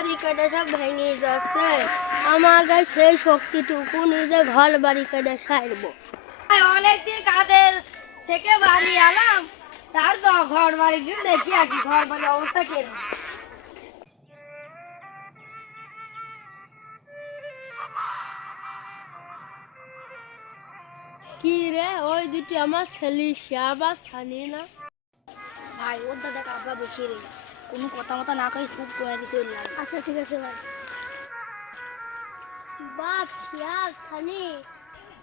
বাড়ি কেটে সব ভেঙে যাচ্ছে, আমার গায়ে সেই শক্তিটুকু নিজে ঘর বাড়ি কেটে সারবো। অনেকদিন কাদের থেকে বাড়ি আলাম, তার তো ঘর বাড়ি দেখি আসি ঘর বাড়ি অবস্থা কে। কি রে, ওই দুটি আমার ছেলে শিয়াবা ছানি না? ভাই ওর দাদা কাপড়া বসিয়ে রে, কোনো কথা মতো না কই চুপ করে দিতে লাগে। আচ্ছা ঠিক আছে ভাই। বাপ শিয়াব ছানি,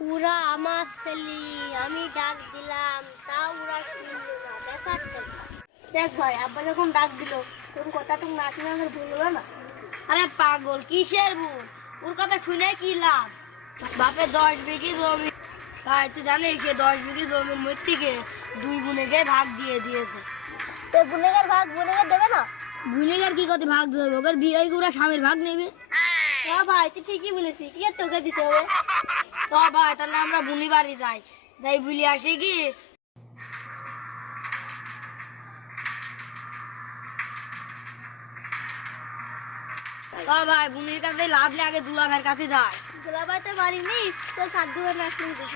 ওরা আমার ছেলে, আমি ডাক দিলাম তাও ওরা শুনলো না, ব্যাপারটা দেখ ভাই আব্বা যখন ডাক দিল তোর কথা তো না শুনে আমার ভুললো না। আরে পাগল কিসের ভুল, ওর কথা শুনে কি লাভ? বাপে 10 বিঘি জমি, ভাই তুই জানিস যে 10 বিঘি জমির মধ্যে থেকে 2 বোনেকে ভাগ দিয়ে দিয়েছে। তো বুনেগার ভাগ বুনেগার দেবে না? বুনেগার কি করতে ভাগ দেবে, ওকে বিয়ে করে স্বামীর ভাগ নেবে। হ্যাঁ ভাই তুই ঠিকই বলেছিস, কি আর তোকে দিতে হবে? তো ভাই তাহলে আমরা বুনি বাড়ি যাই, যাই বলি আসি কি। তো ভাই বুনির কাছে লাভ লাগে, দুলা ভাইয়ের কাছে যায়। দুলা ভাই তো বাড়ি নেই, তোর সাধ্য না আসলে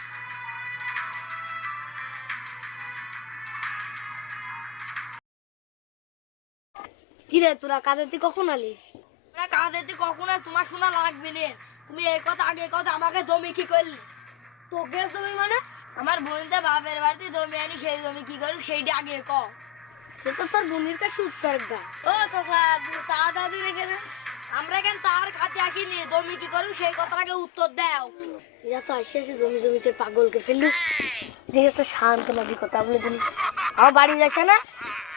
কিরে তোরা কাজের তুই কখন আলি? তোরা কাজের তুই কখন আলি তোমার শোনা লাগবে না। তুমি এই কথা আগে কথা আমাকে জমি কি করলি? তোকে জমি মানে? আমার বোনতে বাপের বাড়িতে জমি আনি, সেই জমি কি করবি সেইটা আগে ক। সেটা তোর বোনের কাছে উত্তর দা। ও চাচা তুই চা দাদি রেখে দে, আমরা কেন তার খাতে আঁকিনি, জমি কি করবি সেই কথাটাকে উত্তর দাও। এরা তো আসে আসে জমি জমিতে পাগলকে ফেললি, দেখে তো শান্ত নদী কথা বলে দিন। আমার বাড়ি যাচ্ছে না,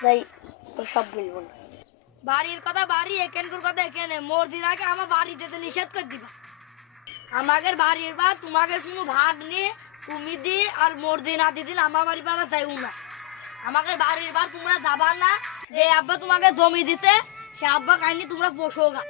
যাই ওই সব বলবো না। বাড়ির কথা বাড়ি, এখানকার কথা এখানে, মোর দিন আগে আমার বাড়িতে তো নিষেধ করে দিবা। আমাদের বাড়ির বা তোমাদের কোনো ভাগ নেই, তুমি দি আর মোর দিন আদি দিন আমার বাড়ি পাড়া যাইও না। আমাদের বাড়ির বার তোমরা যাবা না, যে আব্বা তোমাকে জমি দিতে সে আব্বা কাহিনী তোমরা পোষো গা।